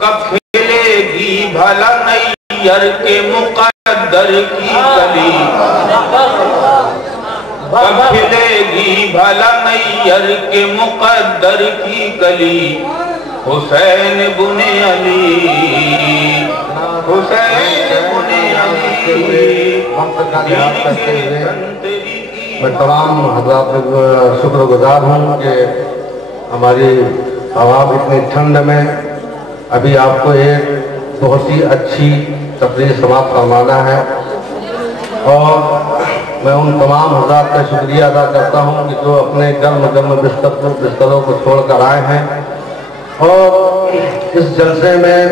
کب کھلے گی بھلا نیر کے مقدر کی کلی، کب کھلے گی بھلا نیر کے مقدر کی کلی، حسین بن علی، حسین بن علی۔ میں تمام حضرات شکر گزار ہوں کہ ہماری عوام اتنی ٹھنڈ میں ابھی آپ کو ایک بہت ہی اچھی تقریر سماعت فرمانا ہے، اور میں ان تمام حضرات کا شکریہ ادا کرتا ہوں کہ جو اپنے گرم گرم بستروں کو چھوڑ کر آئے ہیں، اور اس جلسے میں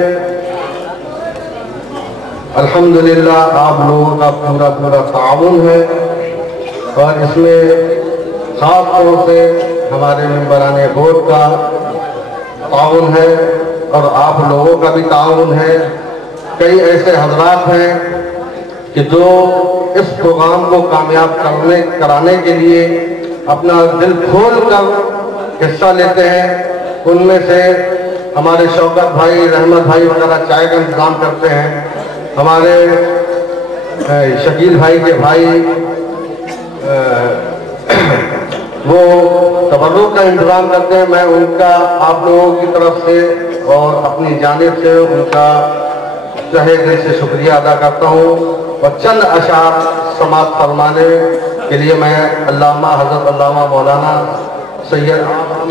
الحمدللہ آپ لوگوں کا پورا تعاون ہے، اور اس میں خاص طور سے ہمارے ممبران بورڈ کا تعاون ہے، اور آپ لوگوں کا بھی تعاون ہے۔ کئی ایسے حضرات ہیں کہ جو اس پروگرام کو کامیاب کرانے کے لیے اپنا دل کھول کر حصہ لیتے ہیں۔ ان میں سے ہمارے شوکت بھائی، رحمت بھائی وغیرہ چائے کا انتظام کرتے ہیں، ہمارے شکیل بھائی کے بھائی وہ تبرک کا انتظام کرتے ہیں۔ میں ان کا آپ لوگوں کی طرف سے اور اپنی جانب سے ان کا تہہ دل سے شکریہ ادا کرتا ہوں، اور چند اشعار سماعت فرمانے کے لیے میں علامہ حضرت علامہ مولانا سید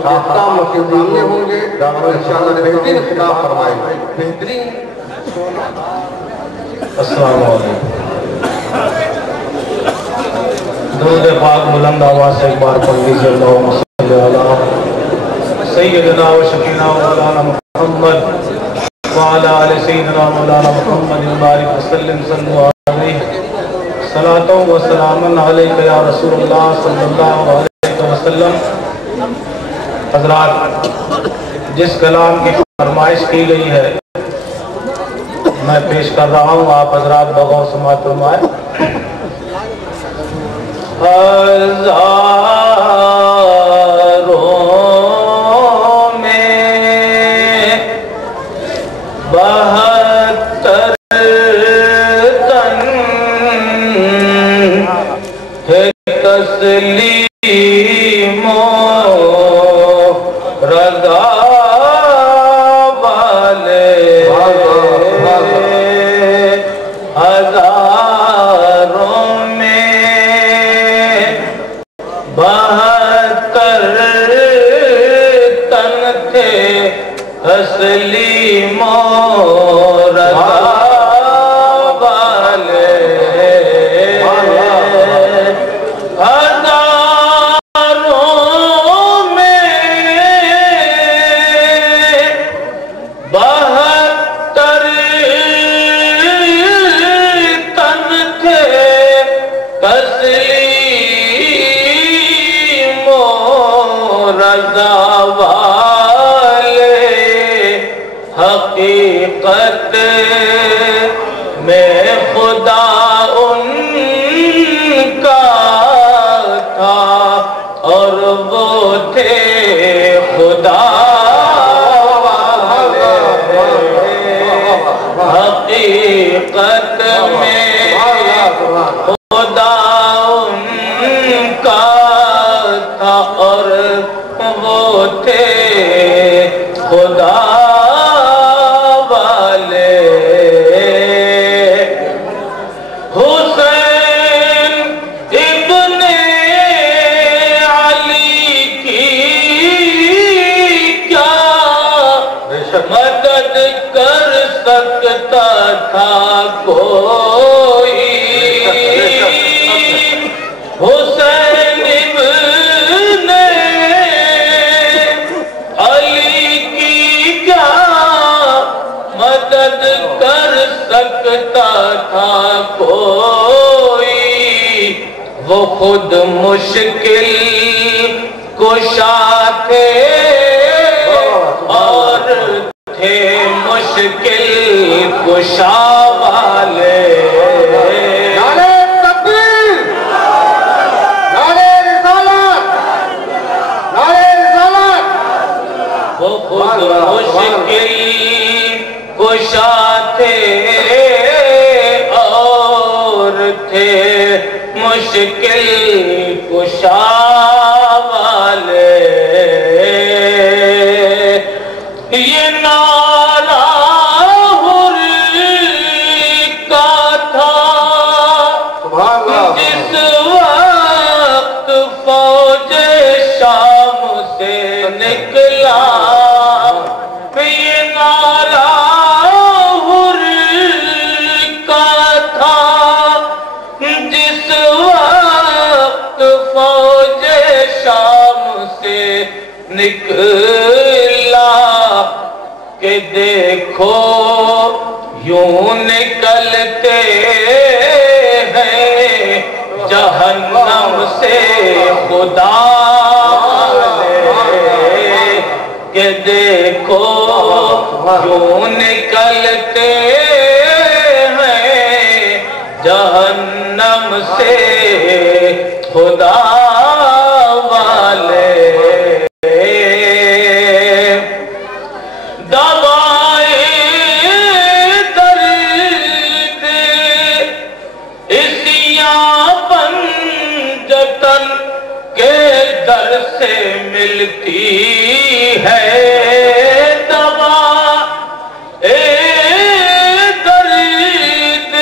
آفتاب مسجد سامنے ہوں گے، اور انشاءاللہ بہترین خطاب فرمائیں گے۔ بہترین السلام علیکم۔ درود پاک بلند آواز سے ایک بار پڑھ لیجیے، اللہم صلی علی سیدنا و شفینا و مولانا محمد وعلی آل سیدنا مولانا محمد مبارک وسلم صلی اللہ علیہ صلاۃ و سلام علیک یا رسول اللہ صلی اللہ علیہ وسلم۔ حضرات، جس کلام کی فرمائش کی گئی ہے میں پیش کر رہا ہوں، آپ حضرات بغور سماعت فرمائیں۔ ہزاروں میں 72 تن ہے تسلیم و رضا تسلیم و رضا والے، ہزاروں میں 72 تن تھے تسلیم و رضا حقیقت میں خدا ان کا تھا اور وہ تھے خدا والے، حقیقت میں خدا ان کا تھا اور وہ تھے خدا تھا کوئی۔ حسین ابن علی کی کیا مدد کر سکتا تھا کوئی، وہ خود مشکل کشا تھے اور تھے مشکل کشا والے۔ نعرہ تکبیر، نعرہ رسالت، نعرہ رسالت۔ وہ خود مشکل کشا تھے اور تھے مشکل کشا والے، یہ نعرہ حر کا تھا جس وقت فوج شام سے نکلا، یہ نعرہ حر کا تھا جس وقت فوج شام سے نکلا، کہ دیکھو یوں نکلتے ہیں جہنم سے خدا والے، کہ دیکھو یوں نکلتے ہیں جہنم سے خدا والے، دوائے درد اسیاں پنجتن کے در سے ملتی ہے، دوائے درد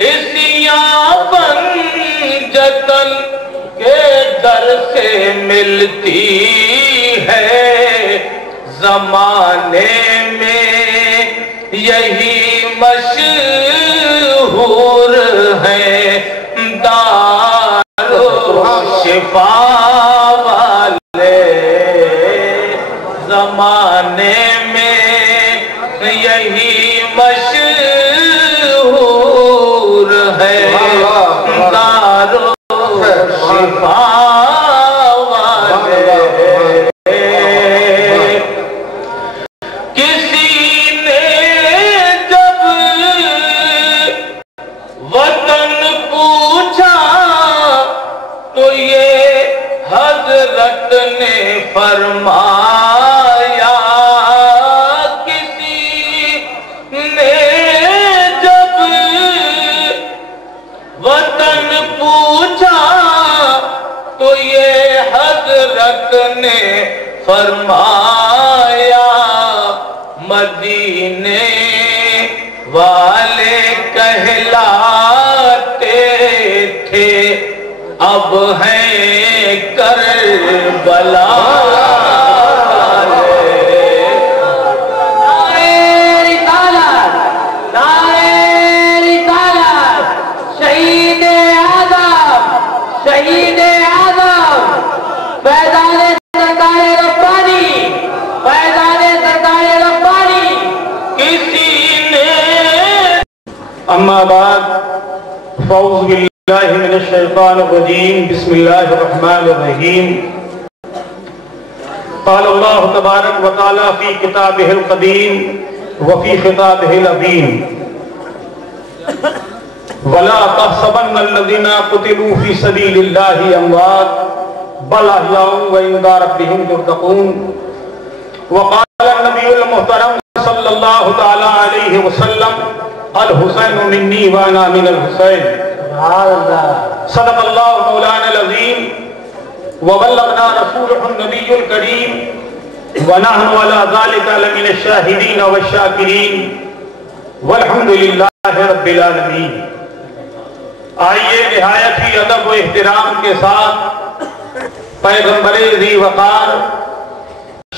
اسیاں پنجتن کے در سے ملتی ہے، زمانے میں یہی مشہور ہے دارالشفا والے، زمانے میں یہی مشہور ہے دارالشفا والے، کسی نے جب وطن پوچھا تو یہ حضرت نے فرمایا، کسی نے جب وطن پوچھا تو یہ حضرت نے فرمایا، مدینے والے کہلاتے تھے اب ہیں کربلا والے، نعرہ رسالت، نعرہ رسالت، شہید اعظم، شہید اعظم، فیضان سرکار ربانی، فیضان سرکار ربانی، کسی نے اما بعد، فاعوذ باللہ من الشیطان الرجیم، بسم اللہ الرحمن الرحیم، قال اللہ تبارک و تعالی فی کتابہ القدیم وفی خطابہ العظیم، وَلَا تَحْسَبَنَّ الَّذِينَ قُتِلُوا فِي سَبِيلِ اللَّهِ أَمْوَاتٌ بَلْ أَحْيَاءٌ وَعِندَ رَبِّهِمْ يُرْزَقُونَ، وقال النبی المحترم صلی اللہ تعالی علیہ وسلم، الحسین منی وانا من الحسین، صدق اللہ مولانا العظیم وبلغنا رسولہ النبی الکریم ونحن علی ذلک لمن الشاہدین والشاکرین والحمدللہ رب العالمین۔ آئیے نہایت ہی ادب و احترام کے ساتھ پیغمبر ذی وقار،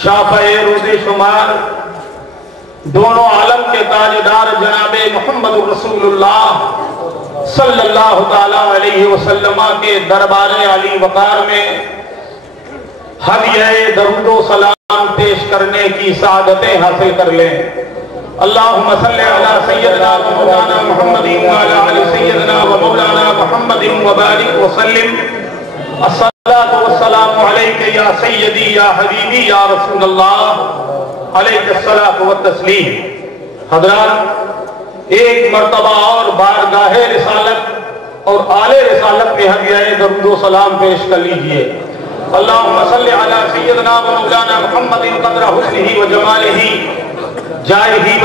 شافع روز شمار، دونوں عالم کے تاجدار جناب محمد رسول اللہ صلی اللہ تعالیٰ علیہ وسلم کے دربار علی وقار میں ہدیہ درود و سلام پیش کرنے کی سعادتیں حاصل کر لیں۔ اللہم صلی علی سیدنا و مولانا محمد وعلی آل سیدنا و مولانا محمد وبارک وسلم، الصلاة والسلام علیک یا سیدی یا حبیبی یا رسول اللہ، علیہ الصلاۃ والتسلیم۔ حضرات، ایک مرتبہ اور بارگاہ رسالت اور آل رسالت میں ہدیہ درود و سلام پیش کر لیجئے۔ اللہم صلی علی سیدنا و مولانا محمد قدر حسنہ و جمالہ جائہ و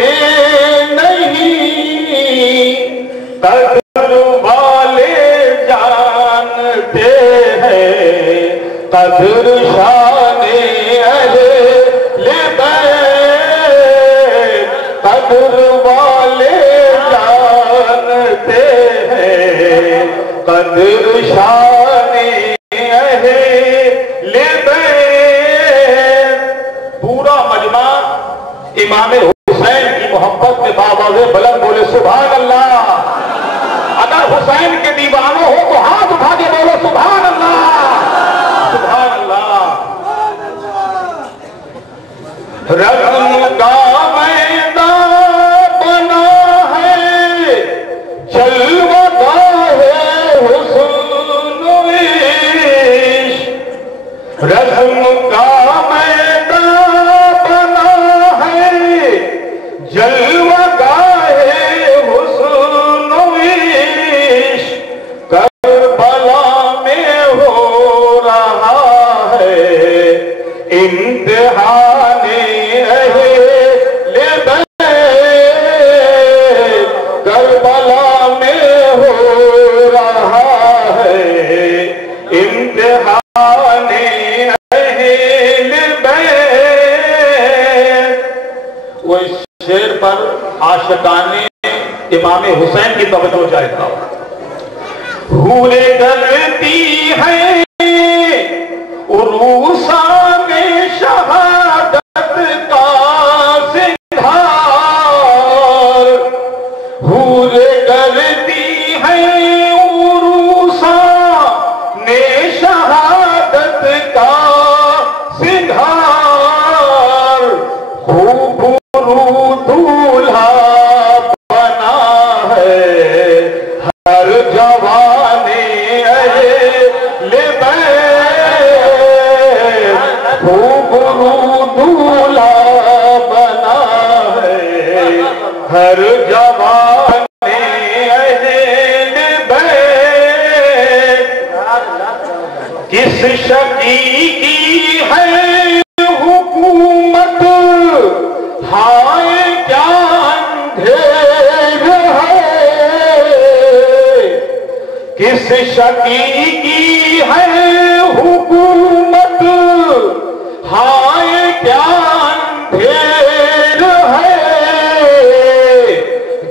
جانتے نہیں، قدر والے جانتے ہیں، قدر شان اہل بیت قدر والے جانتے ہیں، قدر شان اہل بیت۔ پورا مجمع امام حسین کی محبت میں باواضح بلند بولے سبحان اللہ۔ اگر حسین کے دیوانوں ہو تو ہاتھ اٹھا کے بولو سبحان اللہ، سبحان اللہ۔ رزم کا میدان بنا ہے، جلوہ گاہ حسن و عشق، رزم کا میدان بنا ہے، جلوہ گاہ حسن و عشق، کربلا میں ہو رہا ہے امتحان اہل بیت، کربلا میں ہو رہا ہے امتحان اہل بیت۔ وہ اس شعر پر عاشقان امام حسین کی توجہ چاہتا ہوں۔ حورے کرتی ہیں عروسہ میں شہادت کا سنگھار، حورے کرتی ہیں عروسہ میں شہادت کا سنگھار، خوب دولہا بنا ہے ہر جوان اہل بیت، خوب دولہا بنا ہے ہر جوان اہل بیت۔ کس شقیقی ہے حکومت، ہائے کیا اندھیر ہے، کس شقیقی ہے حکومت، ہائے کیا اندھیر ہے،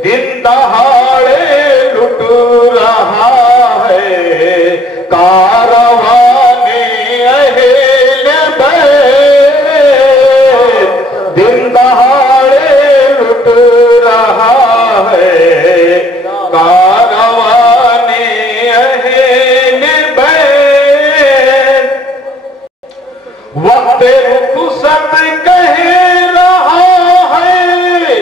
دن دہاڑے لٹ رہا ہے کاروان اہل بیت، دن دہاڑے لٹ رہا ہے کاروان اہل بیت۔ وقت رخصت کہہ رہا ہے،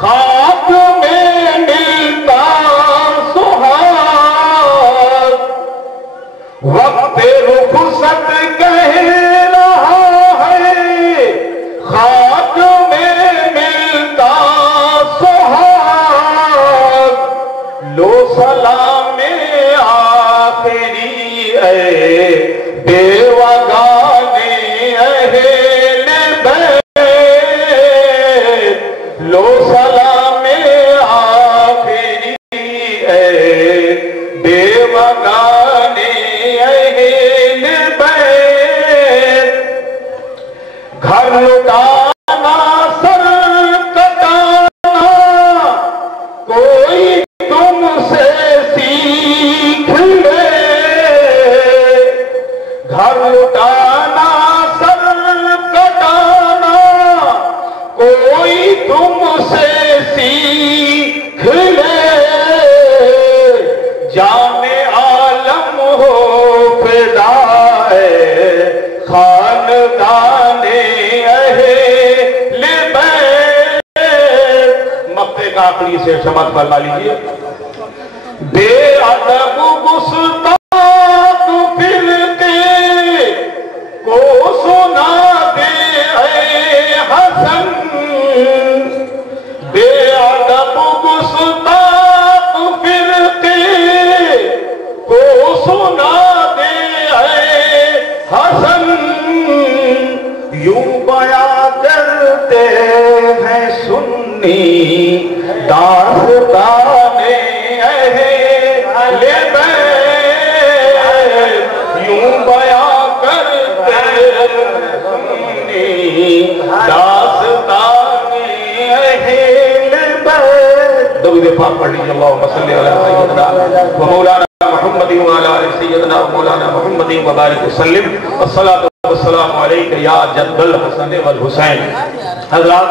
خاک میں ملتا سہاگ، وقت رخصت کہہ رہا ہے، خاک میں ملتا سہاگ، لو سلام آخری اے بیوگان اہل بیت، لو سلام آخری اے بیوگان اہل بیت، گھر لٹانا سر کٹانا کوئی تم سے سیکھ لے، گھر لٹانا سر کٹانا کوئی تم سے سیکھ لے، جان عالم ہو فدائے خاندان اہل بیت۔ مقطع کا آخری سے سماعت فرما لیجیے۔ بے ادب گستاخ فرقے کو سنا دے اے حسن، بے ادب گستاخ فرقے کو سنا دے اے حسن، یوں بیان کرتے ہیں سننے داستانے اہل بیت یوں بیاں کرتے سنی داستانے اہل بیت درود پاک پڑھ لیجیے اللہم صلی علی سیدنا و مولانا محمد وعلی آل سیدنا و مولانا محمد وبارک وسلم والصلاة والسلام علیک یا جد الحسن والحسین. حضرات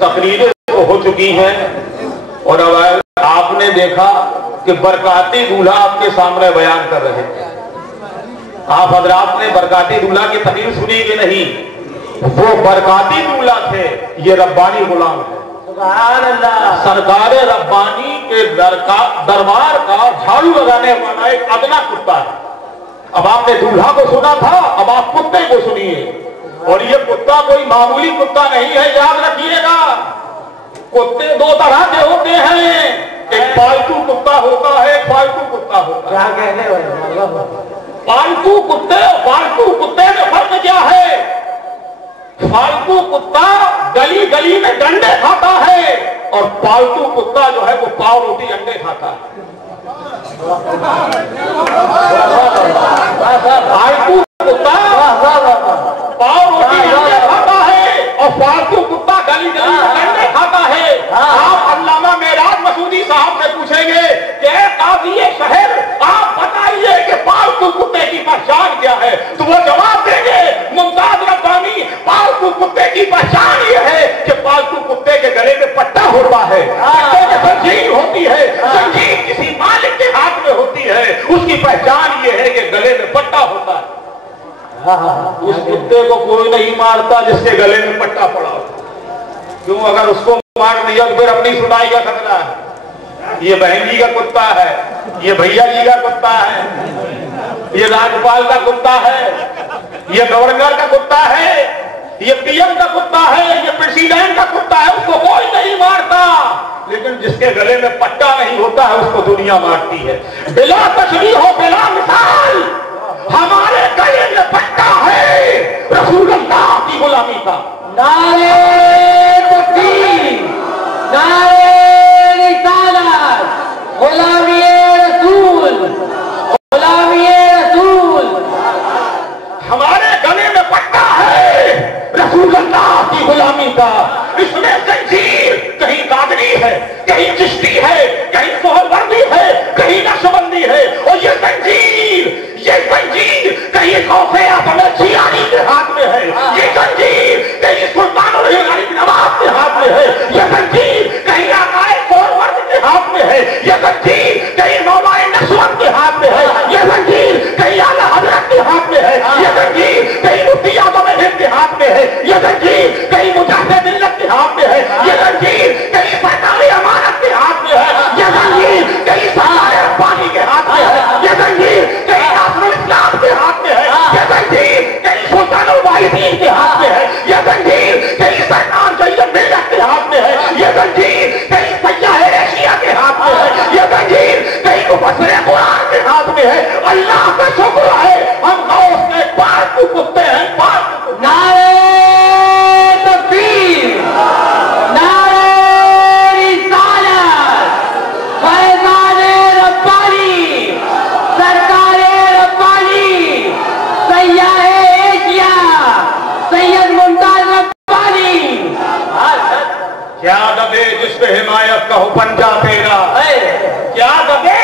تقریریں تو ہو چکی ہیں اور آپ نے دیکھا کہ برکاتی دولہا آپ کے سامنے بیان کر رہے ہیں. آپ حضرات نے برکاتی دولہا کی تقریر سنی کہ نہیں؟ وہ برکاتی دولہا تھے، یہ ربانی غلام ہے. سبحان اللہ. سرکار ربانی کے دربار کا جھاڑو لگانے والا ایک ادنا کتا ہے. اب آپ نے دولہا کو سنا تھا، اب آپ کتے کو سنیے. اور یہ کتا کوئی معمولی کتا نہیں ہے، یاد رکھیے گا. کتے دو طرح کے ہوتے ہیں، ایک پالتو کتا ہوتا ہے، ایک پالتو کتا ہوتا ہے. کیا کہنے والے پالتو کتے اور پالتو کتے میں فرق کیا ہے؟ پالتو کتا گلی گلی میں ڈنڈے کھاتا ہے اور پالتو کتا جو ہے وہ پاؤ روٹی انڈے کھاتا ہے. پالتو کتا پاؤ روٹی انڈے کھاتا ہے اور پالتو کتا گلی گلی میں ڈنڈے کھاتا ہے. آپ علامہ معراج مسعودی صاحب سے پوچھیں گے کہ اے قاضی شہر آپ بتائیے کہ پالتو کتے کی پہچان کیا ہے، تو وہ جواب دیں گے ممتاز ربانی پالتو کتے کی پہچان یہ ہے کہ پالتو کتے کے گلے میں پٹا ہوتا ہے، زنجیر ہوتی ہے، زنجیر کسی مالک کے ہاتھ میں ہوتی ہے، اس کی پہچان یہ ہے کہ گلے میں پٹا ہوتا ہے. اس کتے کو کوئی نہیں مارتا جس کے گلے میں پٹا پڑا ہوتا. کیوں؟ اگر اس کو مار دیا تو پھر اپنی سنائی کا خطرہ ہے. یہ بہن جی کا کتا ہے، یہ بھیا جی کا کتا ہے، یہ راجپال کا کتا ہے، یہ گورنر کا کتا ہے، یہ پی ایم کا کتا ہے، یہ پریزیڈنٹ کا کتا ہے. اس کو کوئی نہیں مارتا، لیکن جس کے گلے میں پٹا نہیں ہوتا ہے اس کو دنیا مارتی ہے. بلا تشریح ہو بلا مثال ہمارے گلے میں پٹا ہے رسول اللہ کی غلامی کا. نعرہ تکبیر، نعرہ رسالت، غلامی رسول، غلامی رسول. ہمارے گلے میں پٹا ہے رسول اللہ کی غلامی کا. اس میں زنجیر کہیں قادری ہے، کہیں چشتی ہے، کہیں سہروردی ہے، کہیں نقشبندی ہے. اور یہ زنجیر کہیں غوث اعظم جیلانی کے ہاتھ میں ہے، یہ زنجیر کہیں سلطان الغالب نواب کے ہاتھ میں ہے، یہ زنجیر کہیں آقا سہرورد کے ہاتھ میں ہے، یہ زنجیر کہیں مولا نقشبند کے ہاتھ میں ہے، یہ زنجیر کہیں اعلیٰ حضرت کے ہاتھ میں ہے، یہ زنجیر کہیں مفتی اعظم ہند کے ہاتھ میں ہے، یہ زنجیر کہیں مجاہد ملت کے ہاتھ میں ہے، یہ زنجیر کہیں سرکار امانت کے ہاتھ میں ہے، یہ زنجیر کہیں سرکار ربانی کے ہاتھ میں ہے، یہ زنجیر کہیں ناصر الاسلام کے ہاتھ میں ہے، یہ زنجیر کہیں سلطان الواحدین کے ہاتھ میں ہے، یہ زنجیر کہیں سرکار سید ملت کے ہاتھ میں ہے، یہ زنجیر کہیں سیاح ایشیا کے ہاتھ میں ہے، یہ زنجیر کہیں مفسر قرآن کے ہاتھ میں ہے. اللہ کا شکر ہے ہم غوث کے پالتو کتے ہیں. نعرہ تکبیر، نعرہ رسالت، فیضان ربانی، سرکار ربانی، سیاح ایشیا، سید ممتاز ربانی. کیا دبے جس پہ حمایت کا ہو پنجا تیرا، کیا دبے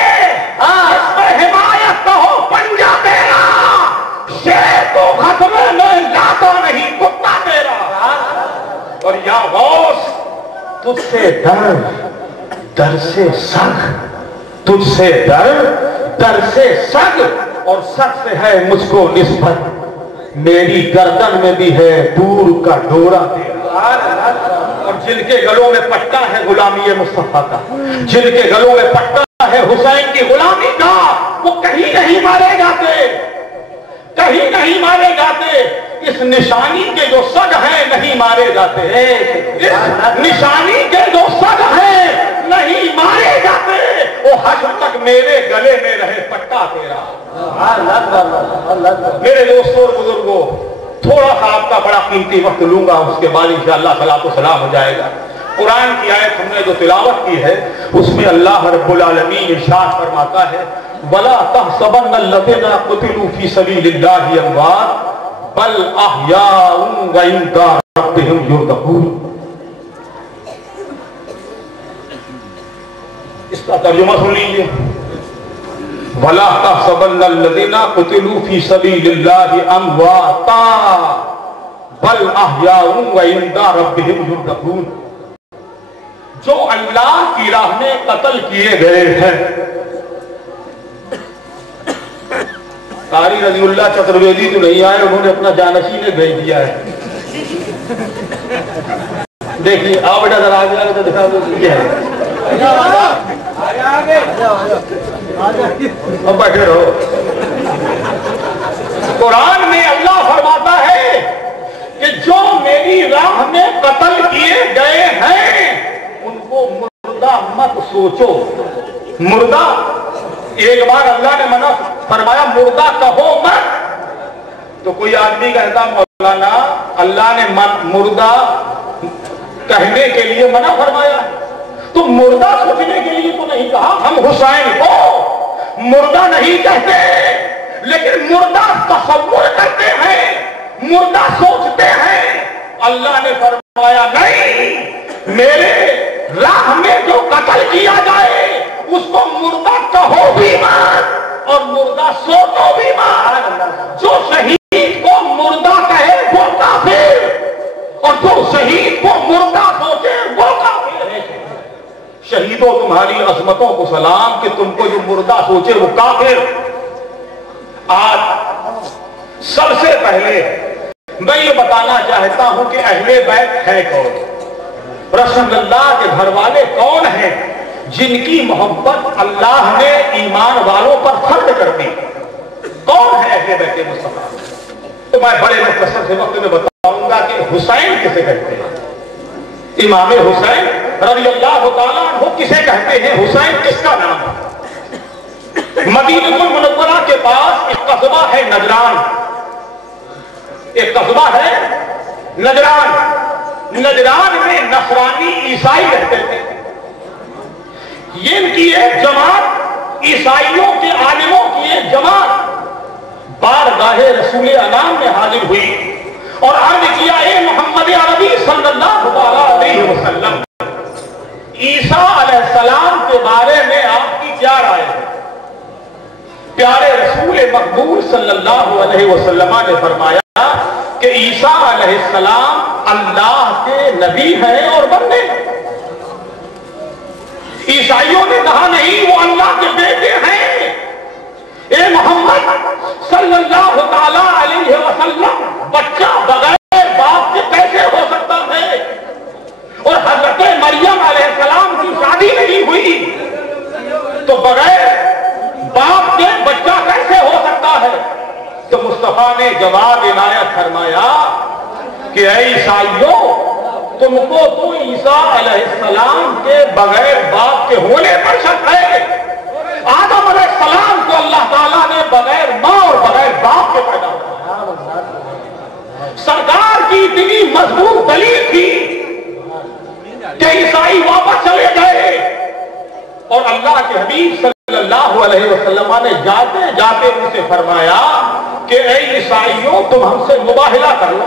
جس پہ حمایت کا ہو پنجا تیرا. شیر کو خطرے میں لاتا نہیں کتا تیرا. اور یا غوث تجھ سے در سے سگ، تجھ سے در سے سگ، اور سگ سے ہے مجھ کو نسبت. میری گردن میں بھی ہے دور کا ڈورا تیرا. اور جن کے گلوں میں پٹا ہے غلامی مصطفیٰ کا، جن کے گلوں میں پٹا ہے حسین کی غلامی کا، وہ کہیں نہیں مارے جاتے، کہیں نہیں مارے جاتے. اس نشانی کے جو سگ ہیں نہیں مارے جاتے، اس نشانی کے جو سگ ہیں نہیں مارے جاتے. وہ حشر تک میرے گلے میں رہے پٹا تیرا. میرے دوستوں اور بزرگوں، تھوڑا سا آپ کا بڑا قیمتی وقت لوں گا، اس کے بعد انشاءاللہ صلاۃ و سلام ہو جائے گا. قرآن کی آیت ہم نے جو تلاوت کی ہے اس میں اللہ رب العالمین ارشاد فرماتا ہے وَلَا تَحْسَبَنَّ الَّذِينَ قُتِلُوا فِي سَبِيلِ اللَّهِ أَمْوَاتٌ بَلْ أَحْيَاءٌ عِندَ رَبِّهِمْ يُرْزَقُونَ۔ اس کا ترجمہ سن لیجیے، وَلَا تَحْسَبَنَّ الَّذِينَ قُتِلُوا فِي سَبِيلِ اللَّهِ أَمْوَاتًا بَلْ أَحْيَاءٌ عِندَ رَبِّهِمْ يُرْزَقُونَ۔ جو اللہ کی راہ میں قتل کیے گئے ہیں، قاری رضی اللہ چترویدی تو نہیں آئے، انہوں نے اپنا جانشین بھیج دیا ہے۔ دیکھیے آپ بیٹا ذرا آگے آگے تو دکھا دو کیا ہے، اب بیٹھے رہو۔ قرآن میں اللہ فرماتا ہے کہ جو میری راہ میں قتل کیے گئے ہیں ان کو مردہ مت سوچو۔ مردہ ایک بار اللہ نے منع فرمایا مردہ کہو مت، تو کوئی آدمی کہتا مولانا اللہ نے مردہ کہنے کے لیے منع فرمایا تو مردہ سوچنے کے لیے تو نہیں کہا۔ ہم حسین کو مردہ نہیں کہتے لیکن مردہ تصور کرتے ہیں، مردہ سوچتے ہیں۔ اللہ نے فرمایا نہیں، میرے راہ میں جو قتل کیا جائے اس کو مردہ کہو بھی مت اور مردہ سوچو بھی مت۔ جو شہید کو مردہ کہے وہ کافر اور جو شہید کو مردہ سوچے وہ کافر ہے۔ شہیدوں تمہاری عظمتوں کو سلام کہ تم کو جو مردہ سوچے وہ کافر۔ آج سب سے پہلے میں یہ بتانا چاہتا ہوں کہ اہل بیت ہے کون، رسول اللہ کے گھر والے کون ہیں جن کی محبت اللہ نے ایمان والوں پر فرض کر دی۔ کون ہے اہل بیت مصطفیٰ؟ تو میں بڑے مختصر سے وقت میں بتاؤں گا کہ حسین کسے کہتے ہیں، امام حسین رضی اللہ تعالیٰ عنہ کسے کہتے ہیں، حسین کس کا نام ہے؟ مدینہ المنورہ کے پاس ایک قصبہ ہے نجران، ایک قصبہ ہے نجران۔ نجران میں نصرانی عیسائی رہتے تھے۔ یہ ان کی ایک جماعت، عیسائیوں کے عالموں کی ایک جماعت بارگاہ رسول انام میں حاضر ہوئی اور عرض کیا اے محمد عربی صلی اللہ علیہ وسلم، عیسیٰ علیہ السلام کے بارے میں آپ کی کیا رائے ہے؟ پیارے رسول مقبول صلی اللہ علیہ وسلم نے فرمایا کہ عیسیٰ علیہ السلام اللہ کے نبی ہیں اور بندے۔ عیسائیوں نے کہا نہیں، وہ اللہ کے بیٹے ہیں۔ اے محمد صلی اللہ تعالی علیہ وسلم، بچہ بغیر باپ کے کیسے ہو سکتا ہے؟ اور حضرت مریم علیہ السلام کی شادی نہیں ہوئی تو بغیر باپ کے بچہ کیسے ہو سکتا ہے؟ تو مصطفیٰ نے جواب عنایت فرمایا کہ اے عیسائیوں، تم کو تو عیسیٰ علیہ السلام کے بغیر باپ کے ہونے پر شک ہے۔ آدم علیہ السلام کو اللہ تعالیٰ نے بغیر ماں اور بغیر باپ کے پیدا کیا۔ سرکار کی اتنی مضبوط دلیل تھی کہ عیسائی واپس چلے گئے اور اللہ کے حبیب صلی اللہ علیہ وسلم نے جاتے جاتے ان سے فرمایا کہ اے عیسائیوں، تم ہم سے مباہلہ کر لو۔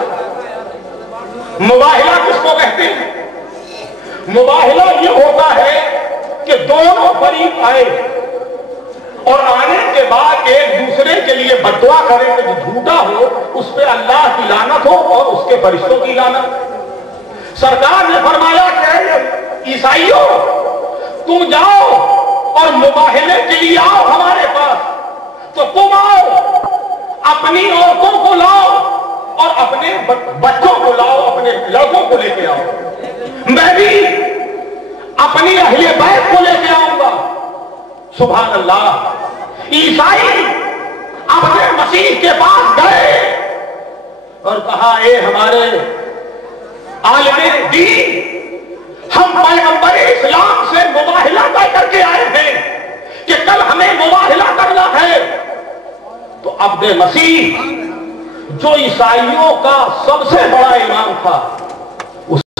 مباہلہ کس کو کہتے ہیں؟ مباہلہ یہ ہوتا ہے کہ دونوں فریق آئے اور آنے کے بعد ایک دوسرے کے لیے بددعا کریں کہ جو جھوٹا ہو اس پہ اللہ کی لعنت ہو اور اس کے فرشتوں کی لعنت۔ سرکار نے فرمایا کہ عیسائیوں، تم جاؤ اور مباہلے کے لیے آؤ ہمارے پاس، تو تم آؤ، اپنی عورتوں کو لاؤ اور اپنے بچوں کو لاؤ، اپنے لڑکوں کو لے کے آؤ، میں بھی اپنی اہل بیت کو لے کے آؤں گا۔ سبحان اللہ۔ عیسائی اپنے مسیح کے پاس گئے اور کہا اے ہمارے عالم دین، ہم پیغمبر اسلام سے مباہلہ طے کر کے آئے ہیں کہ کل ہمیں مباہلہ کرنا ہے۔ تو عبد مسیح جو عیسائیوں کا سب سے بڑا امام تھا، اس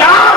4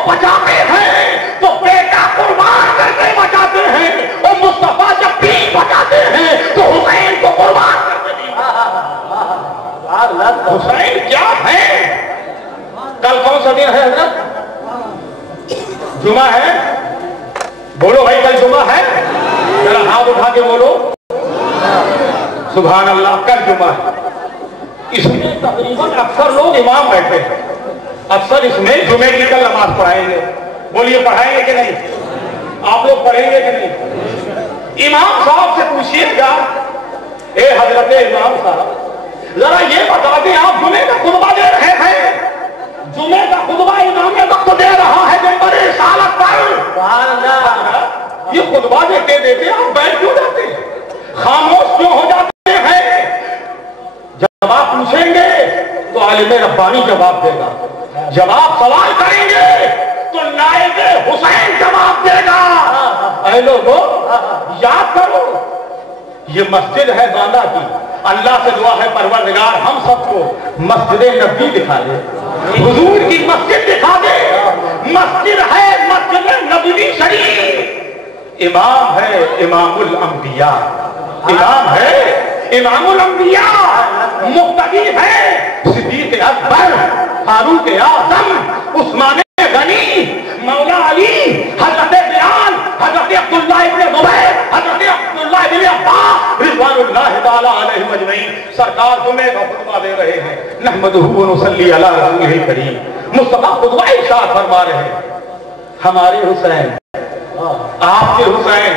کو بچاتے ہیں تو بیٹا قربان کر کے بچاتے ہیں، اور مصطفیٰ جب بھی بچاتے ہیں تو حسین کو قربان کر کے بھی۔ حسین کیا ہے؟ کل کون سا دن ہے حضرت؟ جمعہ ہے؟ بولو بھائی کل جمعہ ہے؟ ذرا ہاتھ اٹھا کے بولو سبحان اللہ، کل جمعہ ہے۔ اس میں تقریباً اکثر لوگ امام بیٹھے ہیں، اکثر اس میں جمعے کی کل نماز پڑھائیں گے۔ بولیے پڑھائیں گے کہ نہیں؟ آپ لوگ پڑھیں گے کہ نہیں؟ امام صاحب سے پوچھئے گا، اے حضرت امام صاحب ذرا یہ بتا دیں، آپ جمعے کا خطبہ دے رہے ہیں، جمعے کا خطبہ امام وقت دے رہا ہے منبر رسالت پر، یہ خطبہ دیتے دیتے آپ بیٹھ کیوں جاتے ہیں؟ خاموش کیوں ہو جاتے ہیں؟ جب آپ پوچھیں گے تو عالم ربانی جواب دے گا، جب آپ سوال کریں گے تو نائب حسین جواب دے گا۔ اے لوگو یاد کرو، یہ مسجد ہے باندہ کی، اللہ سے دعا ہے پروردگار ہم سب کو مسجد نبی دکھا دے، حضور کی مسجد دکھا دے۔ مسجد ہے مسجد نبوی شریف، امام ہے امام الانبیاء، امام ہے امام الانبیاء، مقتدی ہے صدیق اکبر، فاروق اعظم، عثمان غنی، مولا علی، حضرت بلال، حضرت عبداللہ ابن زبیر، حضرت عبداللہ ابن عباس رضوان اللہ تعالی علیہ اجمعین۔ سرکار جمعے کا خطبہ دے رہے ہیں، نحمدہ و نصلی علی رسولہ الکریم، مصطفیٰ خطبہ ارشاد فرما رہے ہیں، ہمارے حسین، آپ کے حسین،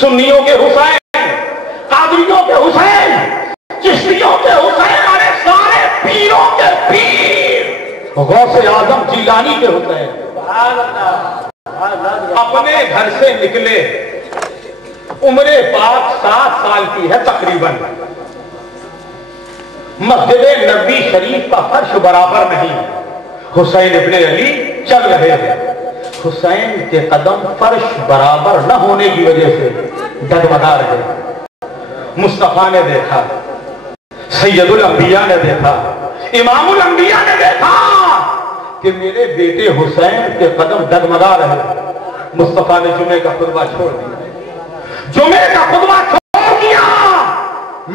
سنیوں کے حسین، قادریوں کے حسین، چشتیوں کے حسین، اور سارے پیروں کے پیر، غوث اعظم جیلانی کے حسین اپنے گھر سے نکلے، عمر پاک 7 سال کی ہے تقریباً، مسجد نبوی شریف کا فرش برابر نہیں، حسین ابن علی چل رہے ہیں، حسین کے قدم فرش برابر نہ ہونے کی وجہ سے ڈگمگا رہے ہیں۔ مصطفیٰ نے دیکھا، سید الانبیاء نے دیکھا، امام الانبیاء نے دیکھا کہ میرے بیٹے حسین کے قدم ڈگمگا رہے ہیں۔ مصطفیٰ نے جمعے کا خطبہ چھوڑ دیا، جمعے کا خطبہ چھوڑ دیا،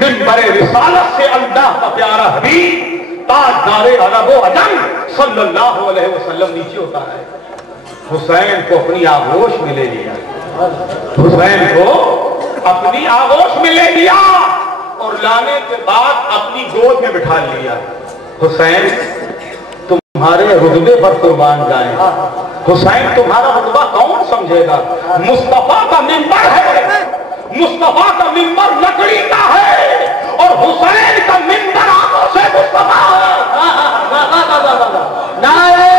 منبر رسالت سے اللہ کا پیارا حبیب تاجدار عرب و عجم صلی اللہ علیہ وسلم نیچے ہوتا ہے، حسین کو اپنی آغوش میں لے لیا، حسین کو اپنی آغوش میں لے لیا اور لانے کے بعد اپنی گود میں بٹھا لیا۔ حسین تمہارے رتبے پر قربان جائیں، حسین تمہارا رتبہ کون سمجھے گا؟ مصطفیٰ کا منبر ہے، مصطفیٰ کا منبر لکڑی کا ہے، اور حسین کا منبر آنکھوں سے مصطفیٰ ہے۔ نعرہ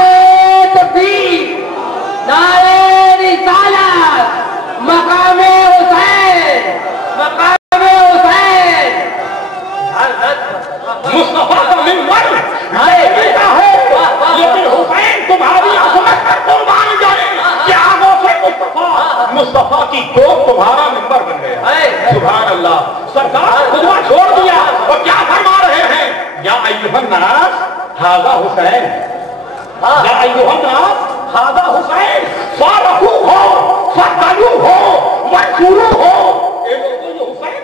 تکبیر، نعرہ رسالت، مقام حسین، مقام حسین، مصطفیٰ کا منبر لکڑی کا ہے، لیکن حسین تمہاری عظمت پر قربان جائے کہ آنکھوں سے مصطفیٰ، مصطفیٰ کی گود تمہارا منبر بن گیا۔ سبحان اللہ، سرکار خطبہ چھوڑ دیا اور کیا فرما رہے ہیں؟ یا ایھا الناس ھذا حسین، یا ایھا الناس ھذا حسین، فارقوہ فقتلوہ وانصروہ۔ اے لوگوں یہ حسین،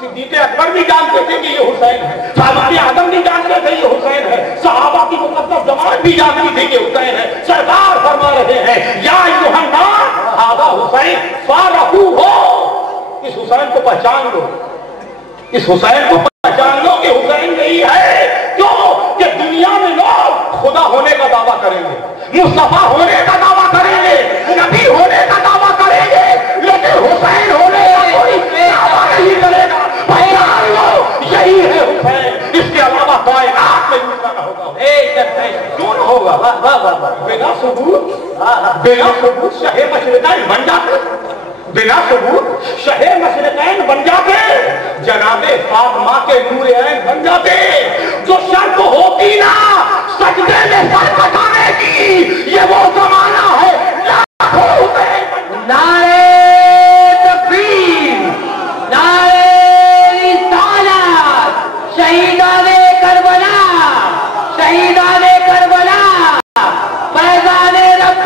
صدیق اکبر بھی جانتے تھے کہ یہ حسین ہے، فاروق اعظم بھی جانتے تھے یہ حسین ہے، صحابہ کی مقدس جماعت بھی جانتی تھی کہ حسین ہے۔ سرکار فرما رہے ہیں یا ایھا الناس ھذا حسین فارقوہ، اس حسین کو پہچان لو، اس حسین کو پہچان لو کہ حسین یہی ہے۔ کیوں کہ دنیا میں لوگ خدا ہونے کا دعویٰ کریں گے، مصطفیٰ ہونے کا دعویٰ کریں گے، نبی ہونے کا دعویٰ کریں گے، لیکن حسین ہونے کا کوئی دعویٰ نہیں کرے گا۔ پہچان لو یہی ہے حسین، اس کے علاوہ کائنات میں دوسرا نہ ہوگا۔ کیوں نہ ہوگا؟ بنا ثبوت، بنا ثبوت شہ مشرقین بن جاتے، بنا ثبوت شہ مشرقین بن جاتے، جناب فاطمہ کے نور عین بن جاتے۔ جو شرط ہوتی نا سجدے میں سر کٹانے کی، یہ وہ زمانہ ہے لاکھوں حسین۔ نعرہ تکبیر، نعرہ رسالت، شہیدان کربلا، شہیدان کربلا، فیضان رب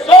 100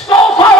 100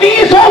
30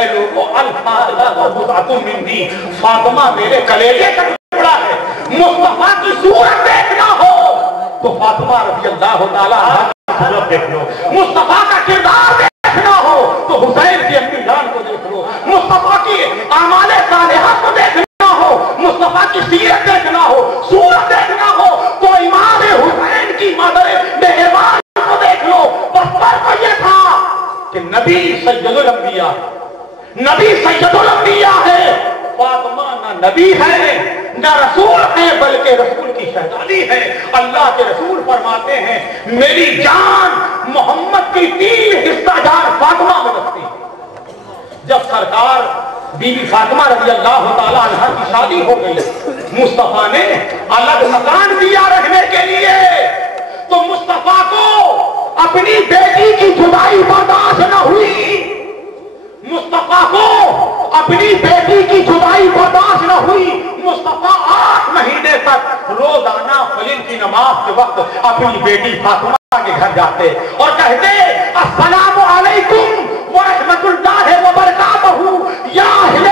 اے لوگوں فاطمہ میرے کلیجے کا ٹکڑا ہے، مصطفیٰ کی صورت دیکھنا ہو تو فاطمہ رضی اللہ تعالیٰ عنہ کی صورت دیکھ لو، مصطفیٰ کا کردار دیکھنا ہو تو حسین کی امی جان کو دیکھ لو، مصطفیٰ کی اعمال صالحہ کو دیکھنا ہو، مصطفیٰ کی سیرت دیکھنا ہو، صورت دیکھنا ہو تو امام حسین کی مادر مہربان کو دیکھ لو۔ بس فرق یہ تھا کہ نبی سید الانبیاء، نبی سید الانبیاء ہے، فاطمہ نہ نبی ہے نہ رسول ہے بلکہ رسول کی شہزادی ہے۔ اللہ کے رسول فرماتے ہیں میری جان محمد کی 3 حصہ جان فاطمہ میں رکھتی ہے۔ جب سرکار بی بی فاطمہ رضی اللہ تعالیٰ عنہ کی شادی ہو گئی، مصطفیٰ نے الگ مکان دیا رہنے کے لیے، تو مصطفیٰ کو اپنی بیٹی کی جدائی برداشت نہ ہوئی، مصطفیٰ کو اپنی بیٹی کی جدائی برداشت نہ ہوئی۔ مصطفیٰ 8 مہینے تک روزانہ فجر کی نماز کے وقت اپنی بیٹی فاطمہ کے گھر جاتے اور کہتے السلام علیکم ورحمۃ اللہ وبرکاتہ یا اہل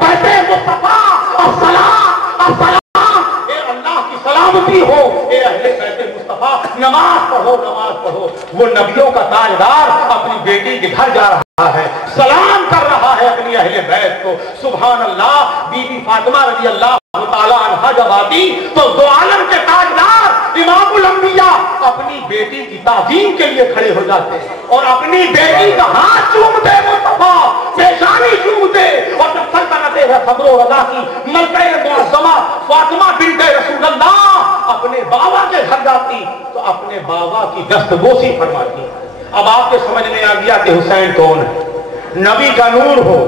بیت مصطفیٰ، السلام السلام، اے اللہ کی سلامتی ہو، اے اہل بیت مصطفیٰ، نماز پڑھو نماز پڑھو۔ وہ نبیوں کا تاجدار اپنی بیٹی کے گھر جا رہا ہے، سلام کر رہا ہے اپنی اہل بیت کو۔ سبحان اللہ، بی بی فاطمہ رضی اللہ تعالیٰ عنہ جب آتی تو دو عالم کے تاجدار امام الانبیاء اپنی بیٹی کی تعظیم کے لیے کھڑے ہو جاتے اور اپنی بیٹی کا ہاتھ چومتے، مصطفیٰ پیشانی چومتے، اور جب سلطنت صبر و رضا کی ملکہ معظمہ فاطمہ بنت رسول اللہ اپنے بابا کے گھر جاتی تو اپنے بابا کی دستبوسی فرماتی۔ اب آپ کے سمجھ میں آ گیا کہ حسین کون ہے؟ نبی کا نور ہو،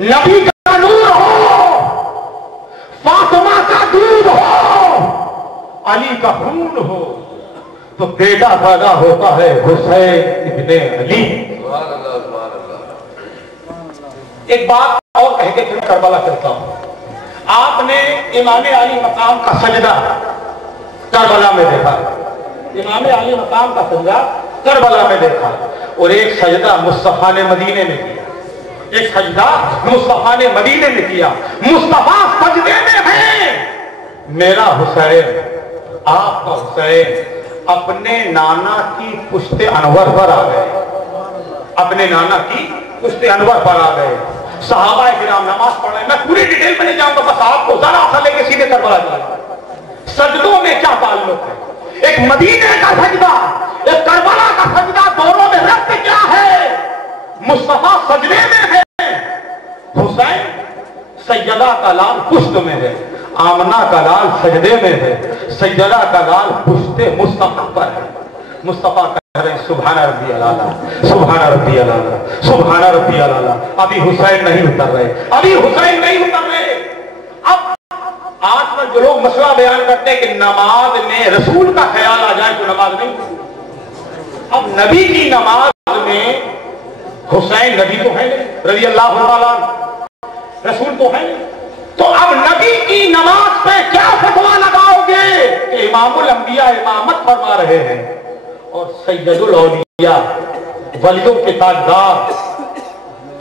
نبی کا نور ہو، فاطمہ کا دودھ ہو، علی کا خون ہو تو بیٹا پیدا ہوتا ہے حسین ابن علی۔ ایک بات اور کہہ کے پھر کربلا کرتا ہوں، آپ نے امام علی مقام کا سجدہ کربلا میں دیکھا، امام علی مقام کا سجدہ کربلا میں دیکھا، اور ایک سجدہ مصطفیٰ نے مدینے میں کیا، ایک سجدہ مصطفیٰ نے مدینے میں کیا۔ مصطفیٰ سجدے میں ہے، میرا حسین، آپ کا حسین اپنے نانا کی پشت انور پر آ گئے، اپنے نانا کی پشت انور پر آ گئے۔ صحابہ کرام نماز پڑھ رہے ہیں، میں پوری ڈیٹیل میں نہیں جاؤں گا، بس آپ کو ذرا سا لے کے سیدھے کربلا جائیں۔ سجدوں میں کیا تعلق ہے؟ ایک مدینے کا سجدہ، ایک کربلا کا سجدہ، دونوں میں ربط کیا ہے؟ مصطفیٰ سجدے میں ہے، حسین سیدہ کا لال پشت میں ہے، آمنہ کا لال سجدے میں ہے، سیدہ کا لال پشت مصطفیٰ پر ہے۔ مصطفیٰ کہہ رہے ہیں سبحان ربی الاعلی، سبحان ربی الاعلی، سبحان ربی الاعلی۔ ابھی حسین نہیں اتر رہے، ابھی حسین نہیں اتر رہے۔ اب آج کل جو لوگ مسئلہ بیان کرتے ہیں کہ نماز میں رسول کا خیال آ جائے تو نماز نہیں، اب نبی کی نماز میں حسین نبی تو ہے نہیں، رضی اللہ تعالیٰ رسول تو ہے نہیں، تو اب نبی کی نماز پہ کیا فتویٰ لگاؤ گے کہ امام الانبیاء امامت فرما رہے ہیں اور سید الاولیاء ولیوں کے تاجدار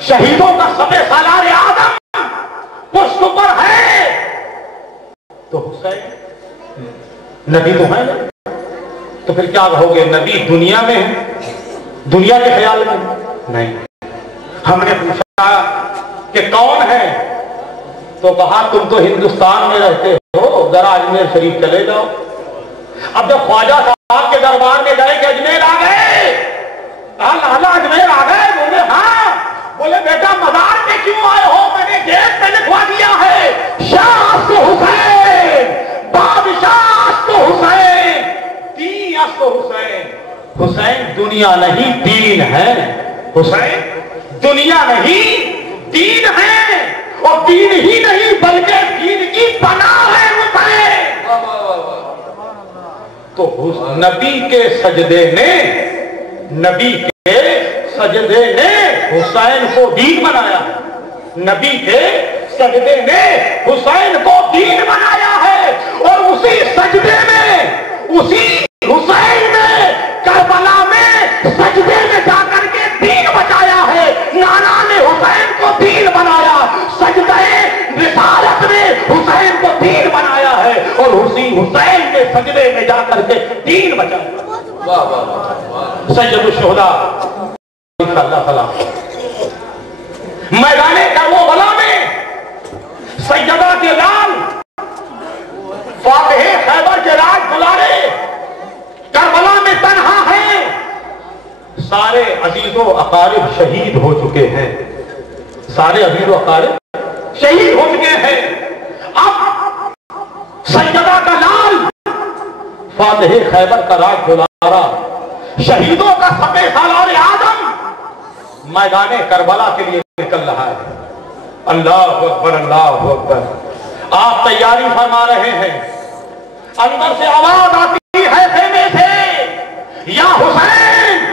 شہیدوں کا سب سالار آدم پشت پر ہے تو حسین نبی تو ہے نہیں، تو پھر کیا کہو گے نبی دنیا میں ہے، دنیا کے خیال میں نہیں۔ ہم نے پوچھا کہ کون ہے تو کہا تم تو ہندوستان میں رہتے ہو، ذرا اجمیر شریف چلے جاؤ۔ اب جب خواجہ صاحب کے دربار میں گئے کہ اجمیر آ گئے، کہا لالا اجمیر آ گئے؟ بولے ہاں۔ بولے بیٹا مزار میں کیوں آئے ہو؟ میں نے گیٹ پہ لکھوا دیا ہے شاہ حسین، بادشاہ حسین، دین حسین۔ حسین دنیا نہیں دین ہے، حسین دنیا نہیں دین ہے، اور دین ہی نہیں بلکہ دین کی پناہ ہے حسین۔ تو نبی کے سجدے نے، نبی کے سجدے نے حسین کو دین بنایا ہے، نبی کے سجدے نے حسین کو دین بنایا ہے، اور اسی سجدے میں، اسی حسین نے کربلا میں سجدے میں جا کر کے دین بچایا ہے۔ نانا نے حسین دین بچائے. سید الشہداء اللہ سلام میدان کربلا میں سیدہ کے لال فاتح خیبر کے راج دلارے کربلا میں تنہا ہیں. سارے عزیز و اقارب شہید ہو چکے ہیں. سارے عزیز و اقارب شہید ہو چکے ہیں. اب سیدہ کا لال فاتح خیبر کا راج دلارا شہیدوں کا سپہ سالار آدم میدان کربلا کے لیے نکل رہا ہے. اللہ اکبر اللہ اکبر. آپ تیاری فرما رہے ہیں. اندر سے آواز آتی ہے خیمے سے یا حسین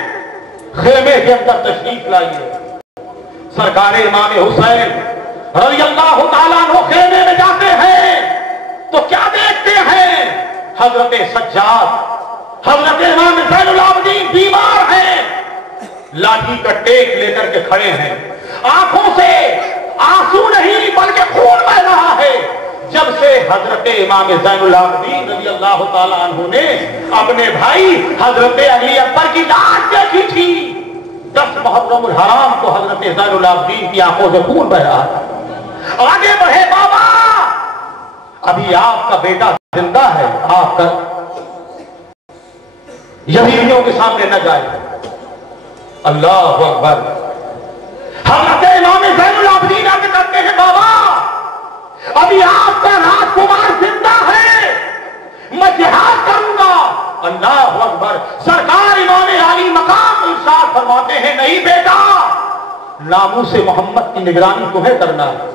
خیمے کے اندر تشریف لائیے. سرکار امام حسین رضی اللہ تعالیٰ عنہ خیمے میں جاتے ہیں تو کیا دیکھتے ہیں؟ حضرت سجاد حضرت امام زین العابدین بیمار ہیں. لاٹھی کا ٹیک لے کر کے کھڑے ہیں. آنکھوں سے آنسو نہیں بلکہ خون بہ رہا ہے. جب سے حضرت امام زین العابدین رضی اللہ تعالیٰ عنہ نے اپنے بھائی حضرت علی اکبر کی لاش دیکھی تھی 10 محرم الحرام کو حضرت زین العابدین کی آنکھوں سے خون بہ رہا تھا. آگے بڑھے بابا ابھی آپ کا بیٹا زندہ ہے. آپ کا یزیدیوں کے سامنے نہ جائے. اللہ اکبر. حضرت امام زین العابدین آگے کرتے ہیں بابا ابھی آپ کا راجکمار زندہ ہے میں جہاد کروں گا. اللہ اکبر. سرکار امام علی مقام ارشاد فرماتے ہیں نہیں بیٹا ناموس محمد کی نگرانی تمہیں کرنا ہے.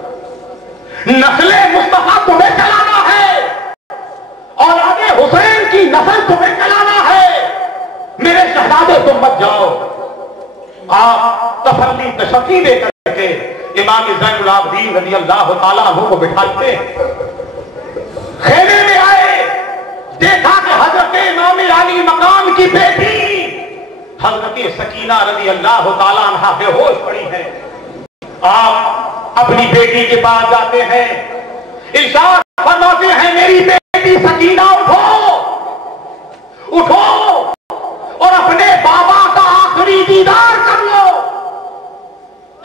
نسل مصطفیٰ تمہیں چلانا ہے اور آگے حسین کی نسل تمہیں چلانا ہے. میرے شہزادے تم مت جاؤ. آپ تسلی تشفی دے کر کے امام زین العابدین رضی اللہ تعالیٰ عنہ کو بٹھاتے خیمے میں آئے. دیکھا کہ حضرت امام علی مقام کی بیٹی حضرت سکینہ رضی اللہ تعالیٰ عنہ بے ہوش پڑی ہے. آپ اپنی بیٹی کے پاس جاتے ہیں. ارشاد فرماتے ہیں میری بیٹی سکینہ اٹھو اٹھو اور اپنے بابا کا آخری دیدار کر لو.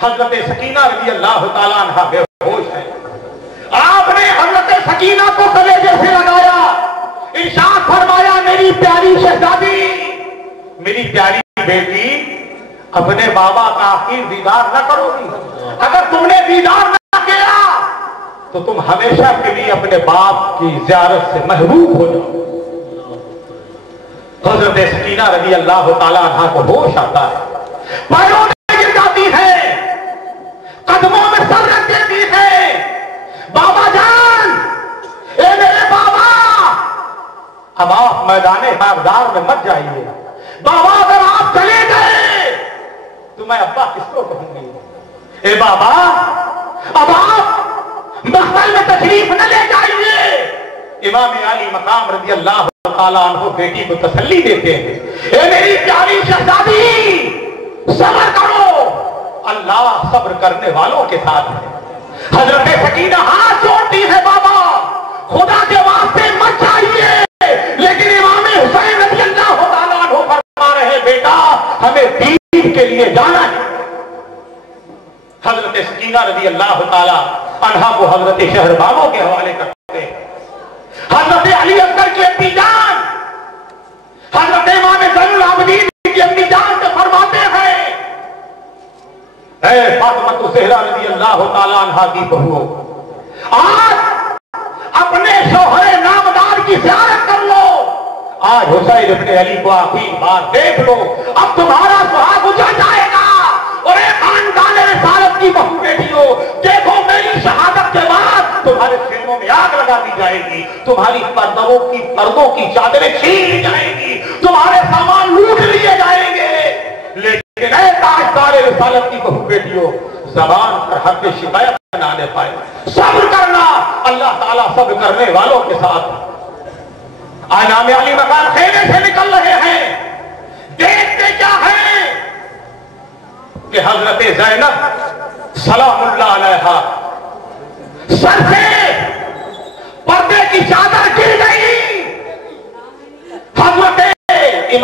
حضرت سکینہ رضی اللہ تعالیٰ عنہ بے ہوش ہے. آپ نے حضرت سکینہ کو کلیجے سے لگایا. ارشاد فرمایا میری پیاری شہزادی میری پیاری بیٹی اپنے بابا کا آخری دیدار نہ کرو گی. اگر تم نے دیدار نہ کیا تو تم ہمیشہ کے لیے اپنے باپ کی زیارت سے محروم ہو جاؤ. حضرت سکینہ رضی اللہ تعالیٰ عنہ کو ہوش آتا ہے. پیروں میں گر جاتی ہے قدموں میں سر رکھ دیتی ہے. بابا جان اے میرے بابا اب آپ میدان باغدار میں مت جائیے. بابا اگر آپ چلے گئے تو میں ابا کس کو کہوں گی. اے بابا اب آپ محفل میں تشریف نہ لے جائیے. امام علی مقام رضی اللہ تعالیٰ عنہ بیٹی کو تسلی دیتے ہیں. اے میری پیاری شہزادی صبر کرو اللہ صبر کرنے والوں کے ساتھ ہے. حضرت سکینہ ہاتھ جوڑتی ہے بابا خدا کے واسطے مت جائیے. لیکن امام حسین رضی اللہ تعالیٰ عنہ فرما رہے بیٹا ہمیں دین کے لیے جانا ہے. حضرت سکینہ رضی اللہ تعالیٰ عنہ کو حضرت شہربانوں کے حوالے کرتے ہیں. حضرت علی اکبر کی اپنی جان حضرت امام زین العابدین کی اپنی جان سے فرماتے ہیں اے فاطمہ الزہرا رضی اللہ تعالیٰ عنہ کی بہو آج اپنے شوہر نامدار کی زیارت کر لو. آج حسین ابن علی کو آخری بار دیکھ لو. اب تمہارا سہاگ اجڑ جائے گا. اور اے خاندان رسالت کی بہو بیٹیوں دیکھو میری شہادت کے بعد تمہارے خیموں میں آگ لگا دی جائے گی. تمہاری پردوں کی چادریں چھین لی جائیں گی. تمہارے سامان لوٹ لیے جائیں گے. لیکن اے تاجدار رسالت کی بہو بیٹیوں زبان پر حرف شکایت نہ لے پائے. صبر کرنا اللہ تعالیٰ صبر کرنے والوں کے ساتھ. آج امام علی مقام خیمے سے نکل رہے ہیں. دیکھتے کیا ہیں کہ حضرت زینب سلام اللہ علیہا سر سے پردے کی چادر گر گئی. حضرت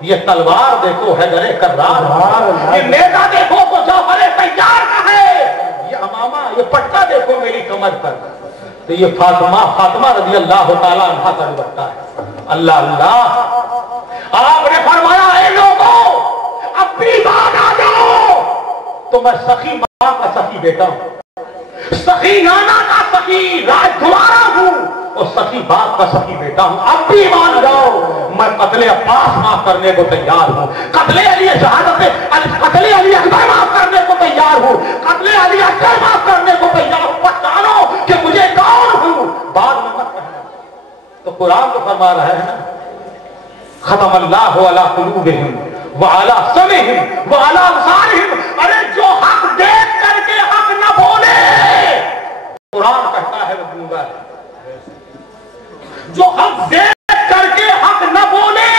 یہ تلوار دیکھو حیدر کرار، یہ نیزہ دیکھو تو جعفر تیار کا ہے، یہ امامہ یہ پٹا دیکھو میری کمر پر، تو یہ فاطمہ رضی اللہ تعالیٰ عنہ کا دوپٹہ ہے۔ اللہ اللہ، آپ نے فرمایا اے لوگوں اب بھی بعد آ جاؤ، تو میں سخی ماں کا سخی بیٹا ہوں، سخی نانا کا سخی راج دوارا ہوں، اور سخی باپ کا سخی بیٹا ہوں، اب بھی مان جاؤ میں قتل عباس معاف کرنے کو تیار ہوں، قتل علی شہادت قتل علی اکبر معاف کرنے کو تیار ہوں، قتل علی اکبر معاف کرنے کو تیار ہوں، پہچانو کہ مجھے کون ہوں، بعد میں مت کہنا۔ تو قرآن تو فرما رہا ہے نا، ختم اللہ علی قلوبہم وعلی سمعہم وعلی ابصارہم، ارے جو حق دیکھ کر کے حق نہ بولے، قرآن کہتا ہے وہ گنگا ہے، جو حق دیکھ کر کے حق نہ بولے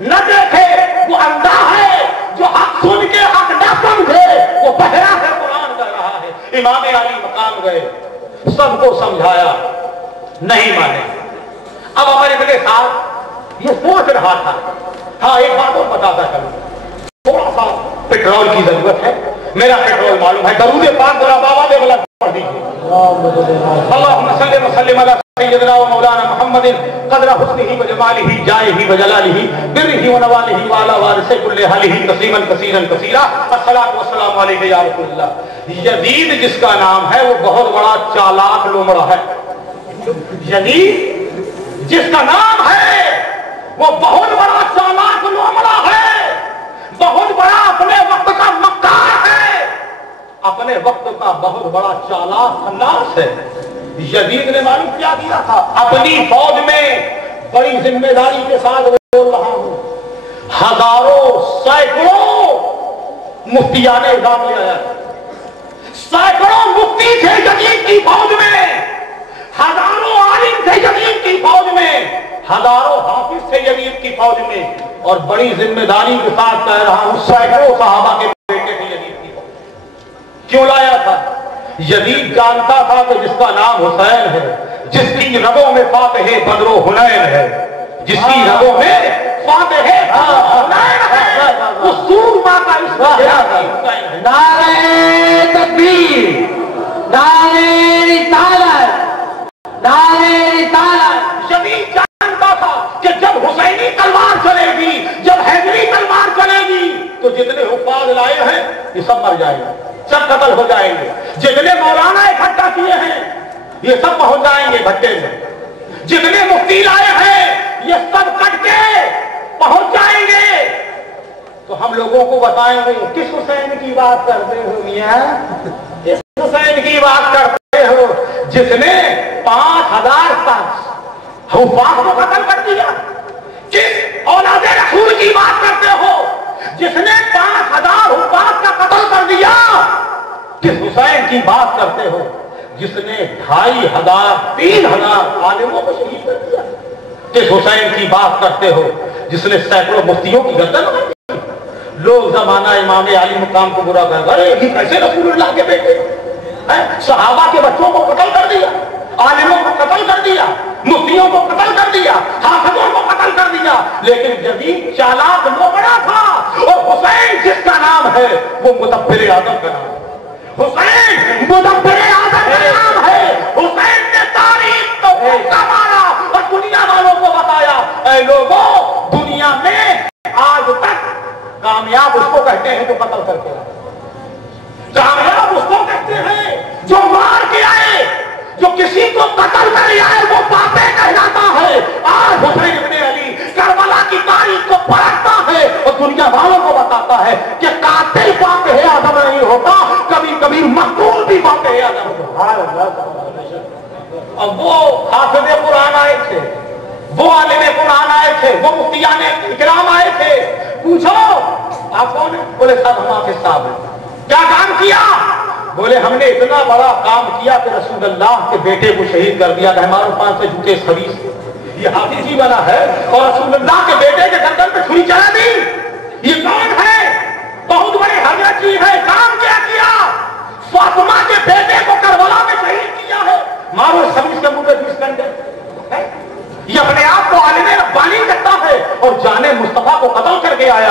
نہ دیکھے وہ اندھا ہے، جو حق سن کے حق نہ سمجھے وہ بہرا ہے، قرآن کہہ رہا ہے۔ امام علی مقام گئے، سب کو سمجھایا، نہیں مانے۔ اب ہمارے بڑے صاحب یہ سوچ رہا تھا، ہاں ایک بات اور بتاتا چلوں، تھوڑا سا پیٹرول کی ضرورت ہے، میرا پیٹرول معلوم ہے، درود پاک ذرا بابا دے بلند پڑھ دیجیے، اللہم صلی وسلم علی سیدنا و مولانا محمد قدر حسنہ و جمالہ جائہ و جلالہ برہ و نوالہ وعلی وارث کل حالہ تسلیما کثیرا کثیرا الصلاۃ والسلام علیک یا رسول اللہ۔ یزید جس کا نام ہے وہ بہت بڑا چالاک لومڑا ہے، یزید جس کا نام ہے وہ بہت بڑا چالاک لومڑا ہے، بہت بڑا اپنے وقت کا مکار ہے، اپنے وقت کا بہت بڑا چالاک خناس ہے۔ یزید نے معلوم کیا دیا تھا، اپنی فوج میں بڑی ذمہ داری کے ساتھ بول رہا ہوں، ہزاروں سینکڑوں مفتیان اعظام لے آیا، سینکڑوں مفتی تھے یزید کی فوج میں، ہزاروں عالم تھے یزید کی فوج میں، ہزاروں حافظ تھے یزید کی فوج میں، اور بڑی ذمہ داری کے ساتھ کہہ رہا ہوں سینکڑوں صحابہ کے بیٹے تھے یزید کی فوج۔ کیوں لایا تھا؟ یزید جانتا تھا کہ جس کا نام حسین ہے، جس کی رگوں میں فاتح بدر و حنین ہے، جس کی رگوں میں فاتح بدر و حنین ہے، اس سورما کا اس نعرہ تکبیر، نعرہ رسالت، نعرہ رسالت۔ یزید جانتا تھا کہ جب حسینی تلوار چلے گی، جب حیدری تلوار چلے گی، تو جتنے حفاظ لائے ہیں یہ سب مر جائیں گے، سب قتل ہو جائیں گے، جتنے مولانا اکٹھا کیے ہیں یہ سب پہنچ جائیں گے بھٹے میں، جتنے مفتی لائے ہیں یہ سب کٹ کے پہنچ جائیں گے۔ تو ہم لوگوں کو بتائیں گے کس حسین کی بات کرتے ہو میاں، کس حسین کی بات کرتے ہو جس نے 5000 حفاظ کو قتل کر دیا؟ کس اولاد رسول کی بات کرتے ہو جس نے 5000 حفاظ کا قتل کر دیا؟ کس حسین کی بات کرتے ہو جس نے 2500 3000 عالموں کو شہید کر دیا؟ کس حسین کی بات کرتے ہو جس نے سینکڑوں مفتیوں کی گردن کر دی؟ لوگ زمانہ امام علی مقام کو برا کر رہے ہیں، کیسے رسول اللہ کے بیٹے، صحابہ کے بچوں کو قتل کر دیا، عالموں کو قتل کر دیا، مفتیوں کو قتل کر دیا، حافظوں کو قتل کر دیا۔ لیکن یزید چالاک لومڑا تھا، اور حسین جس کا نام ہے وہ مدبر اعظم کا نام ہے، حسین مدبر اعظم کا نام ہے۔ حسین نے تاریخ کو پھونکا مارا اور دنیا والوں کو بتایا، اے لوگوں دنیا میں آج تک کامیاب اس کو کہتے ہیں جو قتل کر کے آئے، کامیاب اس کو کہتے ہیں جو مار کے آئے، جو کسی کو قتل کر آئے وہ پاپے کہلاتا ہے۔ آج حسین ابن علی کربلا کی تاریخ کو پلٹتا ہے اور دنیا والوں کو بتاتا ہے کہ قاتل پاپے اعظم نہیں ہوتا، کبھی کبھی مقتول بھی پاپے اعظم ہوتا۔ اب وہ حافظ قرآن آئے تھے، وہ عالم قرآن آئے تھے، وہ مفتیان اکرام آئے تھے، پوچھو آپ کون ہیں؟ بولے صاحب ہم حافظ صاحب ہیں۔ کیا کام کیا؟ بولے ہم نے اتنا بڑا کام کیا کہ رسول اللہ کے بیٹے کو شہید کر دیا، ہمارے پاس سے جھوٹے خبیث، یہ حافظ ہی بنا ہے اور رسول اللہ کے بیٹے کے گردن پہ چھری چلا دی۔ یہ کون ہے؟ بہت بڑے حضرت جی ہے۔ کام کیا کیا؟ فاطمہ کے بیٹے کو کربلا میں شہید کیا ہے، مارو خبیث کے منہ پہ 20 گھنٹے۔ یہ اپنے آپ کو عالم ربانی کہتا ہے اور جانے مصطفیٰ کو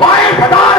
22,000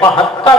72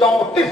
34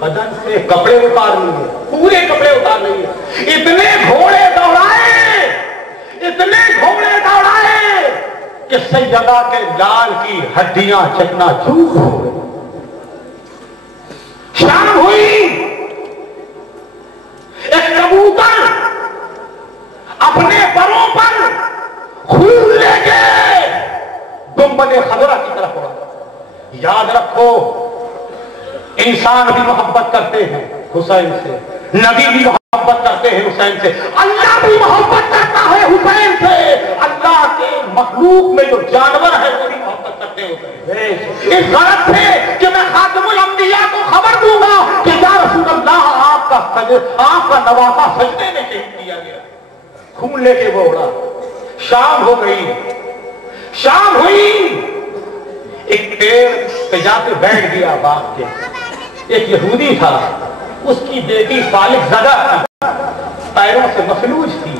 بدن سے کپڑے اتار لیے, پورے کپڑے اتار لیے, اتنے گھوڑے دوڑائے کہ سیدہ کے لال کی ہڈیاں چکنا چور ہو گئی. شام ہوئی, ایک کبوتر اپنے پروں پر خون لے کے گنبد خضرا کی طرف اڑا. یاد رکھو, انسان بھی محبت کرتے ہیں حسین سے, نبی بھی محبت کرتے ہیں حسین سے, اللہ بھی محبت کرتا ہے حسین سے. اللہ کے مخلوق میں جو جانور ہے وہ بھی محبت کرتے ہیں. اس غرض سے کہ میں خاتم الانبیاء کو خبر دوں گا کہ یا رسول اللہ, آپ کا نواسا سجدے میں شہید کیا گیا. خون لے کے وہ اڑا. شام ہو گئی, شام ہوئی, ایک پیڑ پہ جا کے بیٹھ گیا باغ کے. ایک یہودی تھا, اس کی بیٹی فالق زدہ تھی, پیروں سے مفلوج تھی,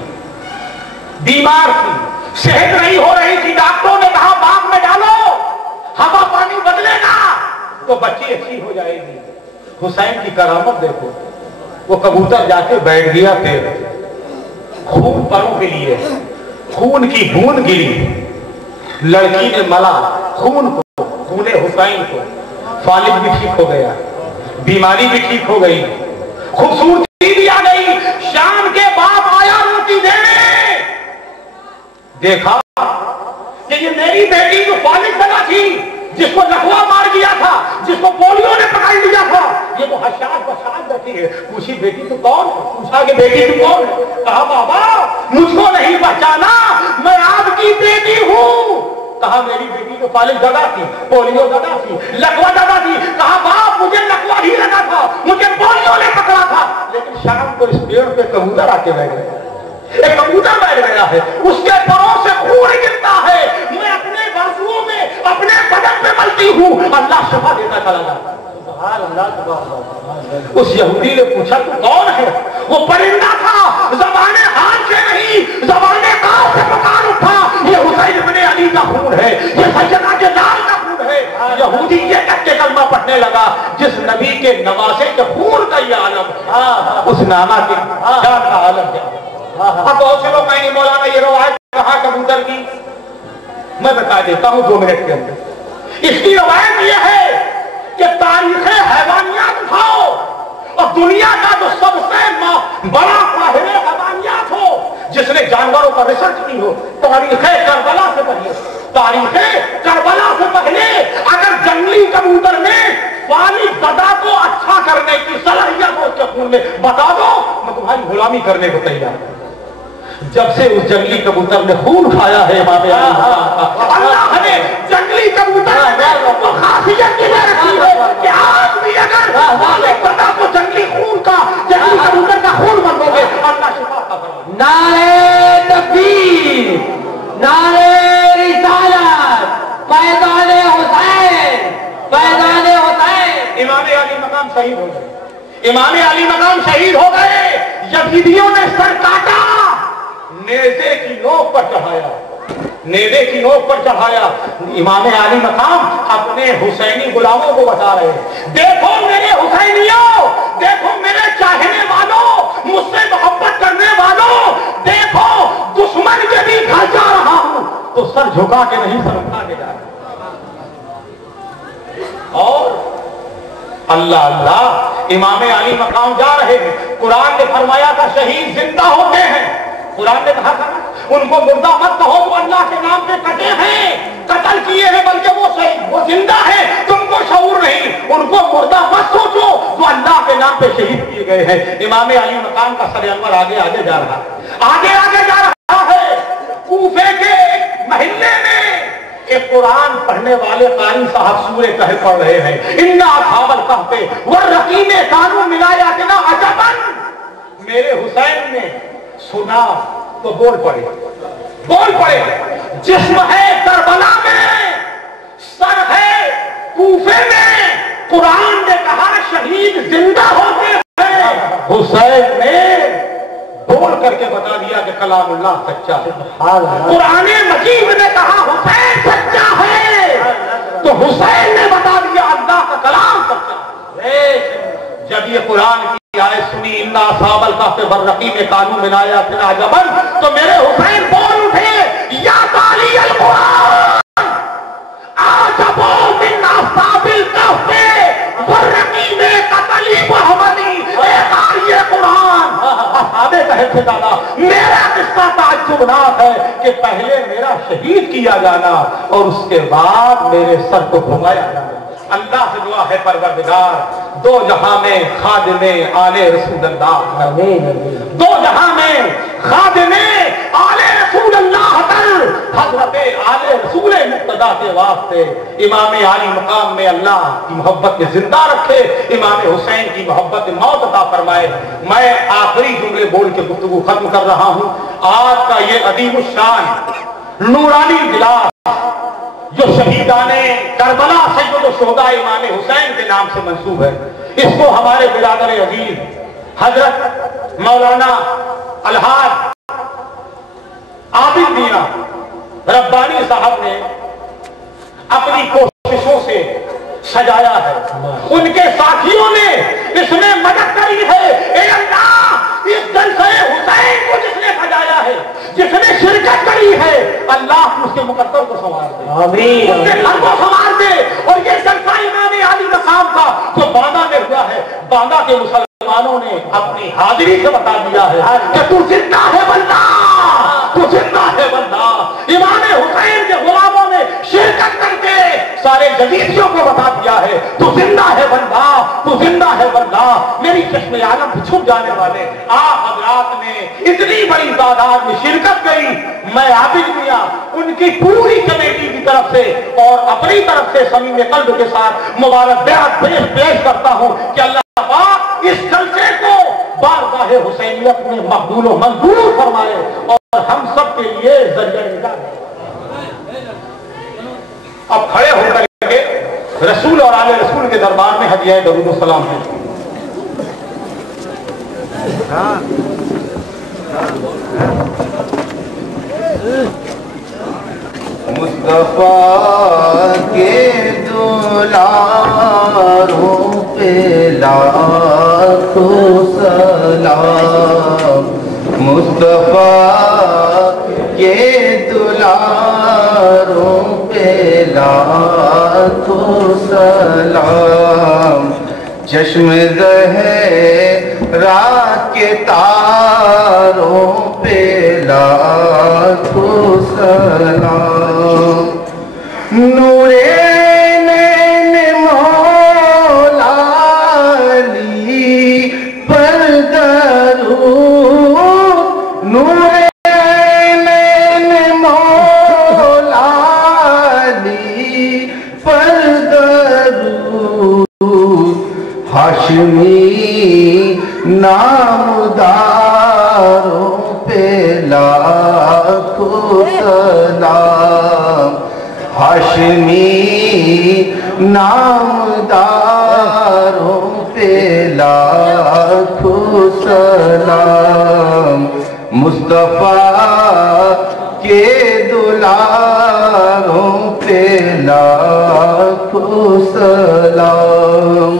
بیمار تھی, صحت نہیں ہو رہی تھی. ڈاکٹروں نے کہا باغ میں ڈالو, ہوا پانی بدلے گا تو بچی اچھی ہو جائے گی. حسین کی کرامت دیکھو, وہ کبوتر جا کے بیٹھ گیا پیڑ, خون پروں کے لیے, خون کی بوند گری, لڑکی نے ملا خون کو, خون حسین کو. فالق بھی ٹھیک ہو گیا, بیماری بھی ٹھیک ہو گئی, خوبصورتی بھی آ گئی. شام کے باپ آیا روٹی دینے, دیکھا کہ یہ میری بیٹی جو فالق زدہ تھی, جس کو لکوا مار گیا تھا, جس کو پولیو نے پکڑ لیا تھا, یہ تو حشاش بشاش بیٹھی ہے. پوچھی بیٹی تو کون ہے؟ پوچھا کہ بیٹی تو کون ہے؟ کہا بابا مجھ کو نہیں پہچانا, میں آپ کی بیٹی ہوں. کہا میری بیٹی تو فالق زدہ تھی, پولیو زدہ تھی, لکوا زدہ تھی. کہا باپ مجھے لکوا ہی لگا تھا, مجھے پولیو نے پکڑا تھا, لیکن شام کو اس پیڑ پہ کبوتر آ کے بیٹھ گیا. ایک کبوتر بیٹھ گیا ہے, اس کے پروں سے خون گرتا ہے, میں اپنے بازوؤں میں اپنے بدن میں ملتی ہوں, اللہ شفا دیتا چلا جاتا. اس یہودی نے پوچھا تو کون ہے؟ وہ پرندہ تھا, زبانیں ہاتھ سے نہیں زبانیں کاف سے پکار اٹھا, یہ حسین ابن علی کا خون ہے, یہ سیدنا کے لال کا خون ہے. یہودی یہ کہہ کے کلمہ پڑھنے لگا, جس نبی کے نواسے کے خون کا یہ عالم, اس نامہ کے جان کا عالم ہے. اب بہت سے لوگ کہیں گے مولانا یہ روایت کہاں کبوتر کی, میں بتا دیتا ہوں 2 منٹ کے اندر. اس کی روایت یہ ہے کہ تاریخ حیوانیات اٹھاؤ اور دنیا کا جو سب سے بڑا ماہر حیوانیات ہو, جس نے جانوروں پر ریسرچ کی ہو, تاریخ کربلا سے پہلے, تاریخ کربلا سے پہلے اگر جنگلی کبوتر میں فالق زدہ کو اچھا کرنے کی صلاحیت ہو اس کے خون میں, بتا دو میں تمہاری غلامی کرنے کو تیار ہوں. جب سے اس جنگلی کبوتر نے خون کھایا ہے امام علی کا, اللہ نے جنگلی کبوتر کو خاصیت یہ رکھی ہے کہ آج بھی اگر فالق زدہ کو جنگلی خون کا, جنگلی کبوتر کا خون بن دو گے, اللہ شفا کا فرمان. نعرے تکبیر, نعرے رسالت, فیضان حسین, فیضان حسین. امام علی مقام شہید ہو گئے, امام علی مقام شہید ہو گئے. یزیدیوں نے سر کاٹا, نیزے کی نوک پر چڑھایا, نیزے کی نوک پر چڑھایا. امام علی مقام اپنے حسینی غلاموں کو بتا رہے ہیں, دیکھو میرے حسینیوں, دیکھو میرے چاہنے والوں, مجھ سے محبت کرنے والوں, دیکھو دشمن کے بھی گھر جا رہا ہوں تو سر جھکا کے نہیں, سر اٹھا کے جا رہا. اور اللہ اللہ امام علی مقام جا رہے ہیں. قرآن نے فرمایا تھا شہید زندہ ہوتے ہیں, قرآن نے کہا تھا ان کو مردہ مت کہو, وہ اللہ کے نام پہ کٹے ہیں, قتل کیے ہیں, بلکہ وہ شہید, وہ زندہ ہے, تم کو شعور نہیں. ان کو مردہ مت سوچو, وہ اللہ کے نام پہ شہید کیے گئے ہیں. امام علی مقام کا سر انور آگے آگے جا رہا ہے, آگے آگے جا رہا ہے. کوفے کے محلے میں ایک قرآن پڑھنے والے قاری صاحب سورہ کہف پڑھ رہے ہیں, انا اصحاب الکہف والرقیم کانوا من آیاتنا عجبا. میرے حسین نے سنا تو بول پڑے, بول پڑے. جسم ہے کربلا میں, سر ہے کوفے میں. قرآن نے کہا شہید زندہ ہوتے ہیں, حسین نے بول کر کے بتا دیا کہ کلام اللہ سچا ہے. قرآن مجید نے کہا حسین سچا ہے, تو حسین نے بتا دیا اللہ کا کلام سچا ہے. جب یہ قرآن کی آیت سنی اِنَّا أَصْحَابَ الْكَهْفِ وَالرَّقِيمِ كَانُوا مِنْ آيَاتِنَا عَجَبًا، تو میرے حسین بول اٹھے یا تالی القرآن عَجَبٌ مِنْ أَصْحَابِ الْكَهْفِ وَالرَّقِيمِ قَتَلِ مُحَمَّدِ، اے قاری قرآن۔ اصحاب کہف سے دادا میرا قصہ تعجبناک ہے کہ پہلے میرا شہید کیا جانا اور اس کے بعد میرے سر کو گھمایا جانا۔ اللہ سے دعا ہے پروردگار دو جہاں میں خادم آل رسول اللہ، دو جہاں میں خادم آل رسول اللہ تر حضرت آل رسول مقتدیٰ کے واسطے امام عالی مقام میں اللہ کی محبت کے زندہ رکھے، امام حسین کی محبت موت عطا فرمائے۔ میں آخری جملے بول کے گفتگو ختم کر رہا ہوں۔ آج کا یہ عظیم الشان نورانی اجلاس جو شہیدان کربلا سید الشہداء امام حسین کے نام سے منسوب ہے، اس کو ہمارے برادر عزیز حضرت مولانا الحاج عابد میاں ربانی صاحب نے اپنی کوششوں سے سجایا ہے، ان کے ساتھیوں نے اس میں مدد کری ہے۔ اے اللہ، اس جلسہ حسین کو جس نے سجایا ہے، جس نے شرکت کری ہے، اللہ اس کے مقدر کو سنوار دے، آمین، اس کے گھر کو سنوار دے۔ اور یہ جلسہ امام عالی مقام کا جو باندہ میں ہوا ہے، باندہ کے مسلمانوں نے اپنی حاضری سے بتا دیا ہے کہ تو زندہ ہے بندہ، تو زندہ ہے بندہ۔ امام حسین کے غلاموں نے شرکت کر کے سارے جدیدیوں کو بتا دیا ہے تو زندہ ہے بندہ، تو زندہ ہے بندہ۔ میری چشم عالم سے چھپ جانے والے آپ حضرات نے اتنی بڑی تعداد میں شرکت کری، میں عابد میاں ان کی پوری کمیٹی کی طرف سے اور اپنی طرف سے صمیم قلب کے ساتھ مبارکباد پیش کرتا ہوں کہ اللہ پاک اس جلسے کو بارگاہ حسینیت میں مقبول و منظور فرمائے اور ہم سب کے لیے ذریعہ نجات۔ اب کھڑے ہو کر کے رسول اور آل رسول کے دربار میں ہدیہ درود و سلام ہے۔ مصطفیٰ کے دلاروں پہ لاکھوں سلام، مصطفیٰ کے دلاروں پہ لاکھوں سلام، چشم زہرا کے تاروں پہ لاکھوں سلام، نور نین مولا علی پر درود، نور نین مولا علی پر درود، ہاشمی نامداروں پہ لاکھوں سلام، ہاشمی نامداروں پہ لاکھوں سلام، مصطفیٰ کے دلاروں پہ لاکھوں سلام،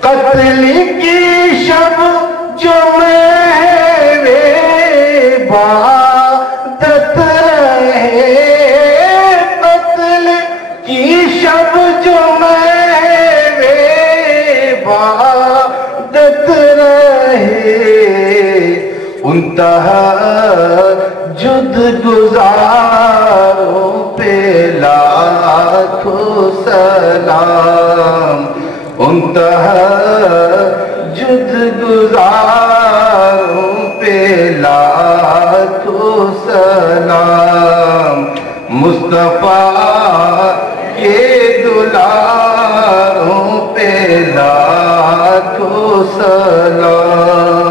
قتل کی شب جو میرے عبادت رہے، قتل کی شب جو میرے عبادت رہے، ان تہجد گزاروں پہ لاکھوں سلام، ان تہجد گزاروں پہ لاکھوں سلام، مصطفیٰ کے دلاروں پہ لاکھوں سلام۔